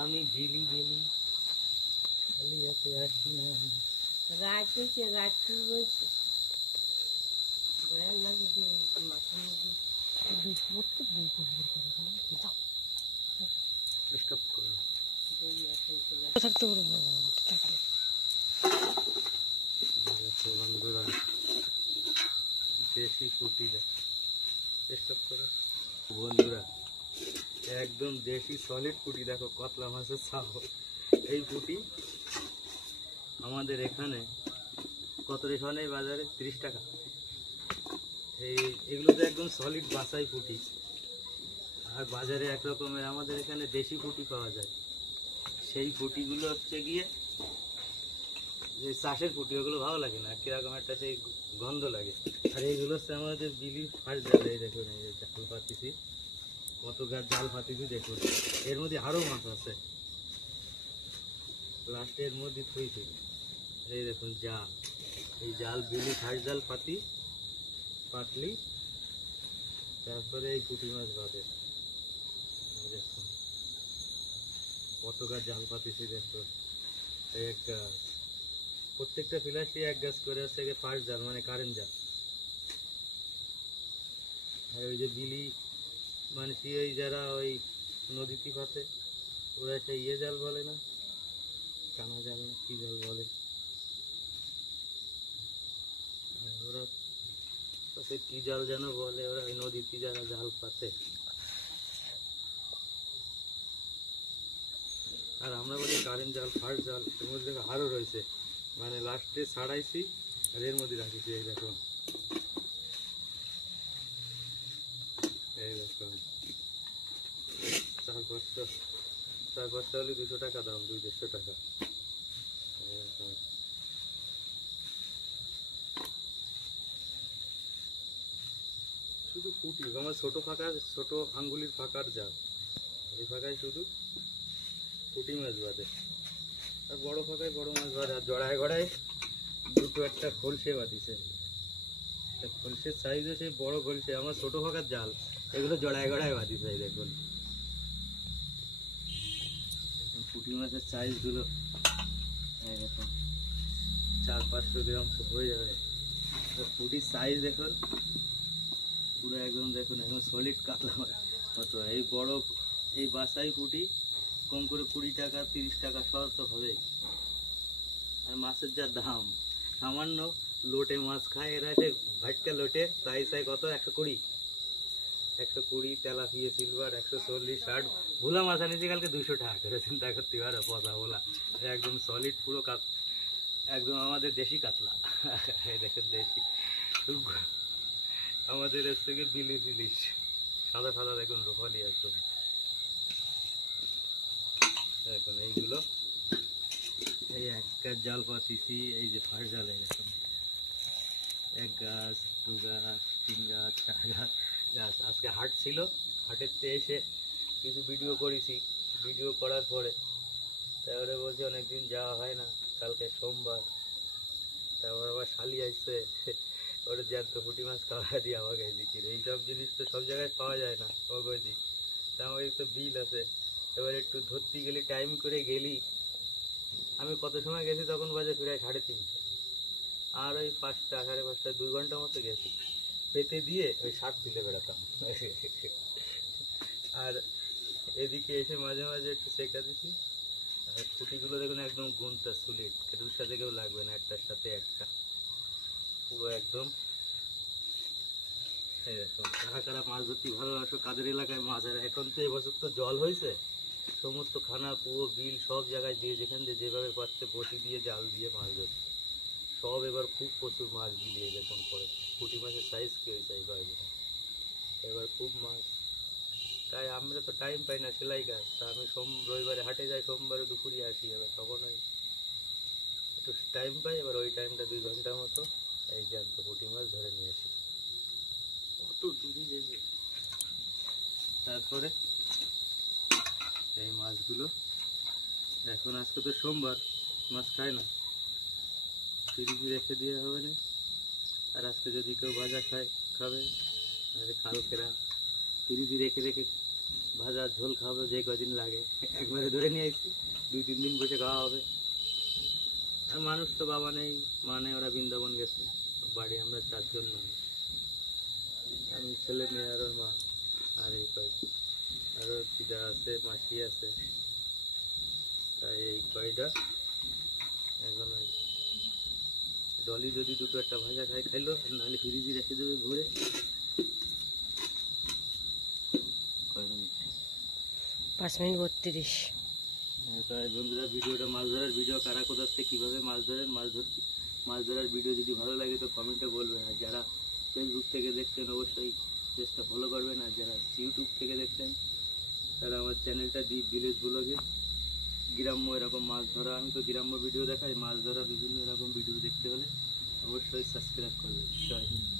আমি বিলি বিলি আসি না রাত হয়েছে, রাত শুরু হয়েছে। ভয় লাগে যে মাথার মধ্যে পড়তে স্টপ করো থাকতে পারবো থাকলে বন্ধুরা দেশি পুঁটি স্টপ করো বন্ধুরা, একদম দেশি সলিড পুঁটি দেখো, কাতলা মাছের ছাপ। এই পুঁটি আমাদের এখানে কত রেট হয় বাজারে? 30 টাকা। এগুলো তো একদম সলিড বাসাই পুঁটি। আর বাজারে এক রকমের আমাদের এখানে দেশি পুঁটি পাওয়া যায়। সেই পুঁটিগুলো হচ্ছে গিয়ে যে চাষের পুঁটি, ওগুলো ভালো লাগে না, কিরকম একটা সেই গন্ধ লাগে। আর এইগুলো হচ্ছে আমাদের বিলি ফার্স্ট জাল। এই দেখুন, এই যে জাল পাতিছি, কত গাছ জাল পাতিছি দেখুন। এর মধ্যে আরও মাছ আছে, লাস্টে এর মধ্যে থইছি। এই দেখুন জাল, এই জাল বিলি ফার্স্ট জাল পাতলি, তারপরে এই পুঁটি মাছ বাঁধে। দেখুন কত গাছ জাল পাতিছি দেখুন। এক গাছ, প্রত্যেকটা ফিলাসই এক গাছ করে হচ্ছে ফার্স্ট জাল, মানে কারেন্ট জাল। আর ওই যে বিলি মানসি, ওই যারা ওই নদীতে পাতে, ওরা একটা ইয়ে জাল বলে না, কানা জাল না কি জাল বলে, ওরা কি জাল যেন বলে, ওরা ওই নদীতে যারা জাল পাতে। আর আমরা বলি কারেন্ট জাল, ফার্স্ট জাল। এর মধ্যে আরও রয়েছে, মানে লাস্টে ছাড়াইছি আর এর মধ্যে রাখিছি। এই দেখুন, এই দেখুন 4-5টা হলে 200 টাকা দাম, 200-150 টাকা। শুধু পুঁটি, আমার ছোট আঙ্গুলির ফাঁকার জাল, এই ফাঁকায় শুধু পুঁটি মাছ বাঁধে। আর বড় ফাঁকায় বড় মাছ বাঁধে। আর জড়ায় গড়ায় দুটো একটা খলসে বাঁধিছে, খলসের সাইজও সেই বড় খলসে। আমার ছোট ফাঁকার জাল, এগুলো জড়ায় গড়ায় বাঁধিছে। দেখুন পুঁটি মাছের সাইজগুলো এরকম 400-500 গ্রাম হয়ে যাবে। পুঁটির সাইজ দেখুন পুরো একদম, দেখুন একদম সলিড কাতলা মাছ মতো। এই বড় এই বাসাই পুঁটি কম করে 20 টাকা 30 টাকা সব তো হবেই। আর মাছের যা দাম, সামান্য লোটে মাছ খায় এরা, সে ভাটকা লোটে প্রাইস হয় কত? 120, তেলাপিয়া সিলভার 140-60। ভোলা মাছ আনিয়েছি কালকে 200 টাকা করে, চিন্তা করতে পারো, পচা ভোলা। একদম সলিড পুরো একদম আমাদের দেশি কাতলা। দেখেন দেশি, আমাদের এর থেকে বিলি ইলিশ সাদা সাদা, দেখুন রুপালি একদম। দেখুন এইগুলো, এই এক গাছ জাল পাতিছি, এই যে ফার্স্ট জাল। এরকম 1 গাছ 2 গাছ 3 গাছ 4 গাছ। আজকে হাট ছিল, হাটেরতে এসে কিছু ভিডিও করেছি। ভিডিও করার পরে তারপরে বলছি অনেকদিন যাওয়া হয় না, কালকে সোমবার। তারপর আবার শালি আসছে, ওটা জ্যান্ত পুঁটি মাছ খাওয়া দিয়ে আমাকে দিচ্ছি। এইসব জিনিস তো সব জায়গায় পাওয়া যায় না, ওকে দিই। তা আমার একটু বিল আছে, এবার একটু ধরতে গেলি, টাইম করে গেলি। আমি কত সময় গেছি তখন বাজে প্রায় 3:30। আর ওই 5টা 5:30 2 ঘন্টা মতো গেছি, পেতে দিয়ে ওই 60 তুলে বেড়াতাম। আর এদিকে এসে মাঝে মাঝে একটু শেখা দিছি। আর পুঁটিগুলো দেখুন একদম গুনটা সুলিট, এটার সাথে কেউ লাগবে না, একটার সাথে একটা পুরো একদম। এই দেখুন, কারা কারা মাছ ধরতে ভালোবাসো, কাদের এলাকায় মাছ। আর এখন তো এবছর তো জল হয়েছে, সমস্ত খানা কুয়ো বিল সব জায়গায়, যে যেখান দিয়ে যেভাবে পাচ্ছে বটি দিয়ে জাল দিয়ে মাছ ধরছে সব। এবার খুব প্রচুর মাছ বিলিয়ে দেখুন পরে। পুঁটি মাছের সাইজ কি হয়েছে এবার খুব মাছ। তাই আমরা তো টাইম পাই না, সেলাই কাজ। তা আমি রবিবারে হাটে যাই, সোমবারে দুপুরে আসি। এবার তখন ওই একটু টাইম পাই, এবার ওই টাইমটা 2 ঘন্টার মতো এই জ্যান্ত পুঁটি মাছ ধরে নিয়ে আসি। কত দূরে যাবে। তারপরে এই মাছগুলো এখন, আজকে তো সোমবার, মাছ খায় না, ফ্রিজে রেখে দিয়ে হবে না। আর আজকে যদি কেউ ভাজা খাবে, আর ফ্রিজে রেখে রেখে ভাজা ঝোল খাওয়াবে যে কদিন লাগে, একবারে ধরে নিয়ে আসছি 2-3 দিন বসে খাওয়া হবে। আর মানুষ তো বাবা নেই, মা নেই, ওরা বৃন্দাবন গেছে। বাড়ি আমরা 4 জন মানুষ, আমি, ছেলে, মেয়ে আর ওর মা, আর এই কয়টা, আরও দিদা আছে, মাসি আছে। তাই এই কয়টা এখন ওই ডলি যদি দুটো একটা ভাজা খাইলো, নাহলে ফ্রিজে রেখে দেবে ঘুরে। কয় মিনিট? 5 মিনিট 32। তাই বন্ধুরা, ভিডিওটা মাছ ধরার ভিডিও, কারা কোথা থেকে কীভাবে মাছ ধরেন, মাছ ধরার ভিডিও যদি ভালো লাগে তো কমেন্টে বলবেন। আর যারা ফেসবুক থেকে দেখছেন অবশ্যই পেজটা ফলো করবেন। আর যারা ইউটিউব থেকে দেখছেন তারা আমার চ্যানেলটা দ্বীপ ভিলেজ ব্লগে গ্রাম্য এরকম মাছ ধরা, আমি তো গ্রাম্য ভিডিও দেখাই, মাছ ধরা বিভিন্ন এরকম ভিডিও দেখতে হলে অবশ্যই সাবস্ক্রাইব করবেন। জয় হিন্দ।